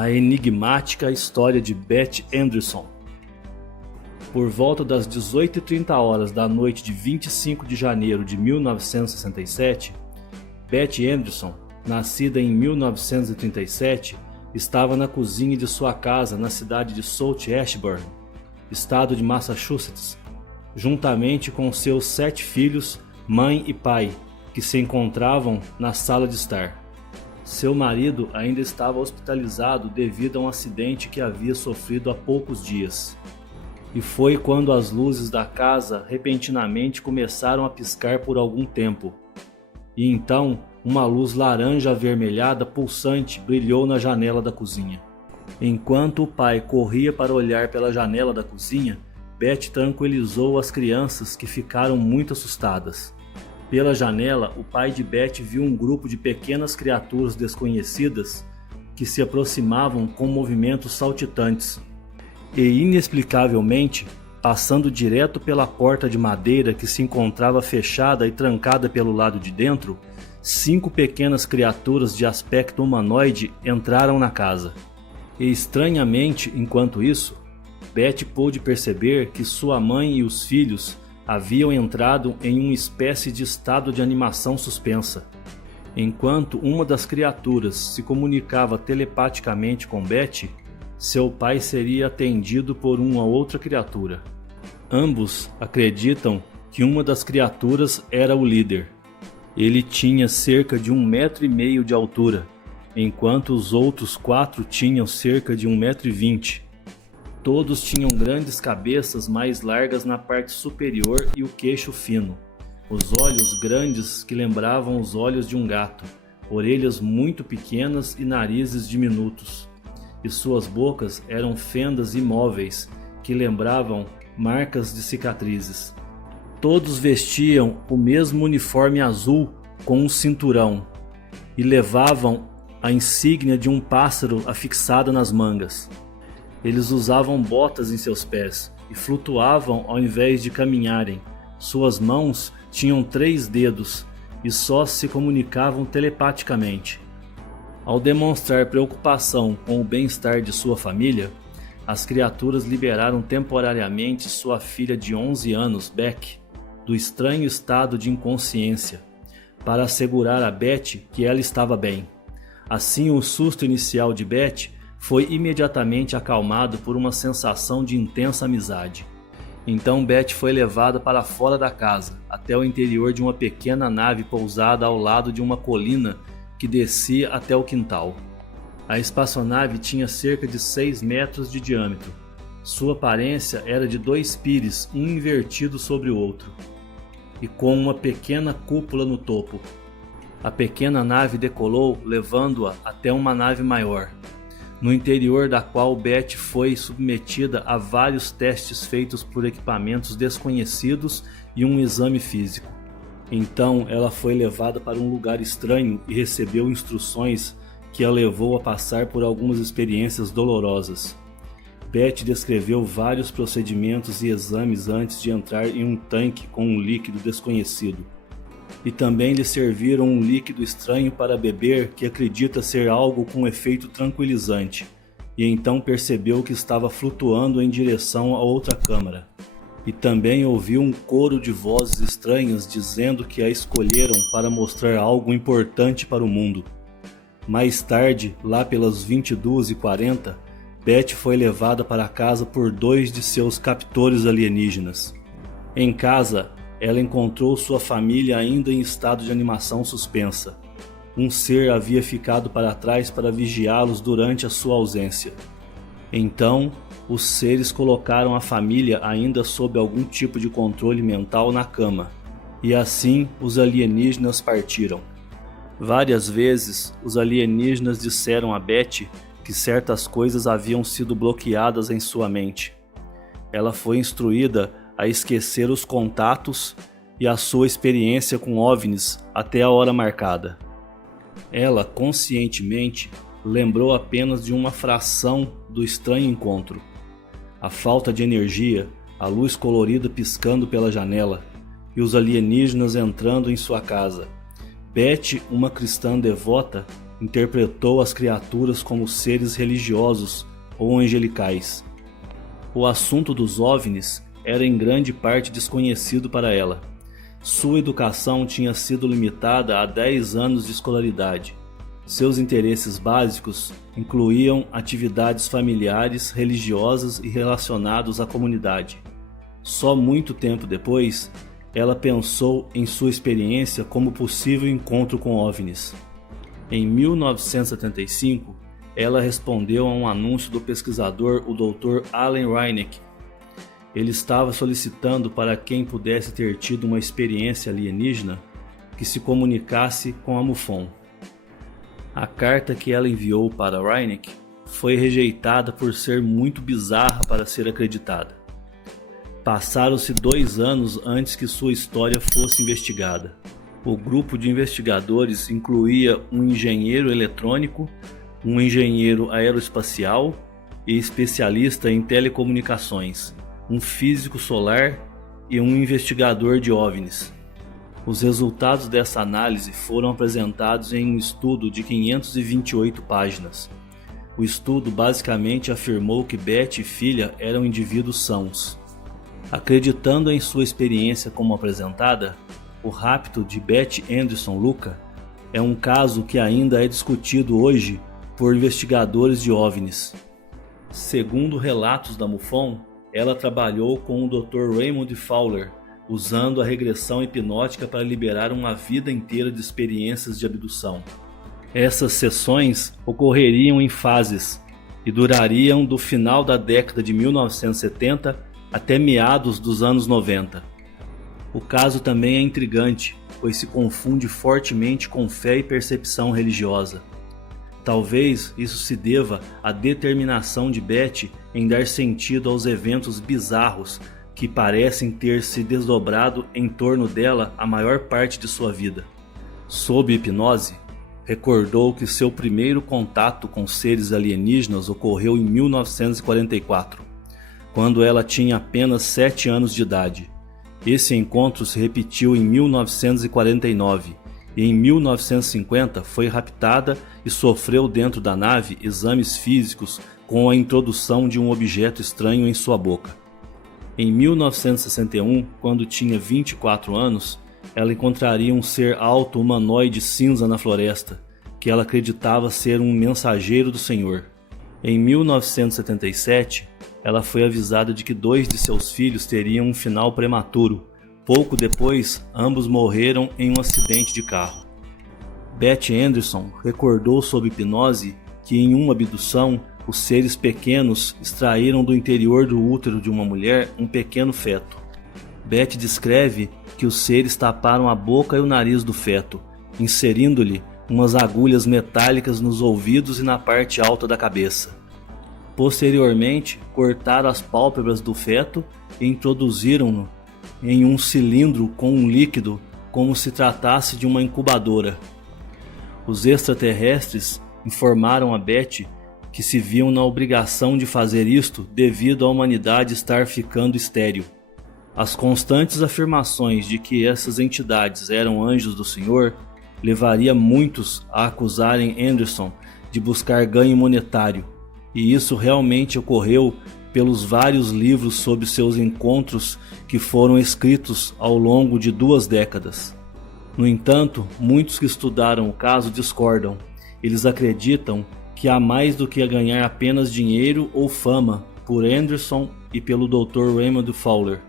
A enigmática história de Beth Anderson. Por volta das 18h30 da noite de 25 de janeiro de 1967, Beth Anderson, nascida em 1937, estava na cozinha de sua casa na cidade de South Ashburn, estado de Massachusetts, juntamente com seus 7 filhos, mãe e pai, que se encontravam na sala de estar. Seu marido ainda estava hospitalizado devido a um acidente que havia sofrido há poucos dias. E foi quando as luzes da casa repentinamente começaram a piscar por algum tempo. E então, uma luz laranja avermelhada pulsante brilhou na janela da cozinha. Enquanto o pai corria para olhar pela janela da cozinha, Beth tranquilizou as crianças, que ficaram muito assustadas. Pela janela, o pai de Beth viu um grupo de pequenas criaturas desconhecidas que se aproximavam com movimentos saltitantes. E inexplicavelmente, passando direto pela porta de madeira que se encontrava fechada e trancada pelo lado de dentro, 5 pequenas criaturas de aspecto humanoide entraram na casa. E estranhamente, enquanto isso, Beth pôde perceber que sua mãe e os filhos haviam entrado em uma espécie de estado de animação suspensa. Enquanto uma das criaturas se comunicava telepaticamente com Beth, seu pai seria atendido por uma outra criatura. Ambos acreditam que uma das criaturas era o líder. Ele tinha cerca de 1,5 m de altura, enquanto os outros 4 tinham cerca de 1,20 m. Todos tinham grandes cabeças mais largas na parte superior e o queixo fino, os olhos grandes que lembravam os olhos de um gato, orelhas muito pequenas e narizes diminutos, e suas bocas eram fendas imóveis que lembravam marcas de cicatrizes. Todos vestiam o mesmo uniforme azul com um cinturão e levavam a insígnia de um pássaro afixada nas mangas. Eles usavam botas em seus pés e flutuavam ao invés de caminharem. Suas mãos tinham 3 dedos e só se comunicavam telepaticamente. Ao demonstrar preocupação com o bem-estar de sua família, as criaturas liberaram temporariamente sua filha de 11 anos, Beck, do estranho estado de inconsciência, para assegurar a Beth que ela estava bem. Assim, o susto inicial de Beth foi imediatamente acalmado por uma sensação de intensa amizade. Então Beth foi levada para fora da casa, até o interior de uma pequena nave pousada ao lado de uma colina que descia até o quintal. A espaçonave tinha cerca de 6 metros de diâmetro. Sua aparência era de 2 pires, um invertido sobre o outro, e com uma pequena cúpula no topo. A pequena nave decolou, levando-a até uma nave maior, no interior da qual Beth foi submetida a vários testes feitos por equipamentos desconhecidos e um exame físico. Então ela foi levada para um lugar estranho e recebeu instruções que a levou a passar por algumas experiências dolorosas. Beth descreveu vários procedimentos e exames antes de entrar em um tanque com um líquido desconhecido. E também lhe serviram um líquido estranho para beber que acredita ser algo com efeito tranquilizante, e então percebeu que estava flutuando em direção a outra câmara. E também ouviu um coro de vozes estranhas dizendo que a escolheram para mostrar algo importante para o mundo. Mais tarde, lá pelas 22h40, Beth foi levada para casa por 2 de seus captores alienígenas. Em casa, ela encontrou sua família ainda em estado de animação suspensa. Um ser havia ficado para trás para vigiá-los durante a sua ausência. Então, os seres colocaram a família ainda sob algum tipo de controle mental na cama, e assim os alienígenas partiram. Várias vezes, os alienígenas disseram a Beth que certas coisas haviam sido bloqueadas em sua mente. Ela foi instruída a esquecer os contatos e a sua experiência com OVNIs até a hora marcada. Ela conscientemente lembrou apenas de uma fração do estranho encontro. A falta de energia, a luz colorida piscando pela janela e os alienígenas entrando em sua casa. Beth, uma cristã devota, interpretou as criaturas como seres religiosos ou angelicais. O assunto dos OVNIs era em grande parte desconhecido para ela. Sua educação tinha sido limitada a 10 anos de escolaridade. Seus interesses básicos incluíam atividades familiares, religiosas e relacionados à comunidade. Só muito tempo depois, ela pensou em sua experiência como possível encontro com OVNIs. Em 1975, ela respondeu a um anúncio do pesquisador, o Dr. Allen Hynek. Ele estava solicitando para quem pudesse ter tido uma experiência alienígena que se comunicasse com a MUFON. A carta que ela enviou para Hynek foi rejeitada por ser muito bizarra para ser acreditada. Passaram-se 2 anos antes que sua história fosse investigada. O grupo de investigadores incluía um engenheiro eletrônico, um engenheiro aeroespacial e especialista em telecomunicações, um físico solar e um investigador de OVNIs. Os resultados dessa análise foram apresentados em um estudo de 528 páginas. O estudo basicamente afirmou que Beth e filha eram indivíduos sãos. Acreditando em sua experiência como apresentada, o rapto de Beth Anderson Luca é um caso que ainda é discutido hoje por investigadores de OVNIs. Segundo relatos da MUFON, ela trabalhou com o Dr. Raymond Fowler, usando a regressão hipnótica para liberar uma vida inteira de experiências de abdução. Essas sessões ocorreriam em fases e durariam do final da década de 1970 até meados dos anos 90. O caso também é intrigante, pois se confunde fortemente com fé e percepção religiosa. Talvez isso se deva à determinação de Beth em dar sentido aos eventos bizarros que parecem ter se desdobrado em torno dela a maior parte de sua vida. Sob hipnose, recordou que seu primeiro contato com seres alienígenas ocorreu em 1944, quando ela tinha apenas 7 anos de idade. Esse encontro se repetiu em 1949 e em 1950 foi raptada e sofreu dentro da nave exames físicos com a introdução de um objeto estranho em sua boca. Em 1961, quando tinha 24 anos, ela encontraria um ser alto humanoide cinza na floresta, que ela acreditava ser um mensageiro do Senhor. Em 1977, ela foi avisada de que 2 de seus filhos teriam um final prematuro. Pouco depois, ambos morreram em um acidente de carro. Beth Anderson recordou sob hipnose que em uma abdução, os seres pequenos extraíram do interior do útero de uma mulher um pequeno feto. Beth descreve que os seres taparam a boca e o nariz do feto, inserindo-lhe umas agulhas metálicas nos ouvidos e na parte alta da cabeça. Posteriormente, cortaram as pálpebras do feto e introduziram-no em um cilindro com um líquido como se tratasse de uma incubadora. Os extraterrestres informaram a Beth que se viam na obrigação de fazer isto devido à humanidade estar ficando estéril. As constantes afirmações de que essas entidades eram anjos do Senhor levaria muitos a acusarem Anderson de buscar ganho monetário, e isso realmente ocorreu pelos vários livros sobre seus encontros que foram escritos ao longo de 2 décadas. No entanto, muitos que estudaram o caso discordam. Eles acreditam que há mais do que ganhar apenas dinheiro ou fama por Anderson e pelo Dr. Raymond Fowler.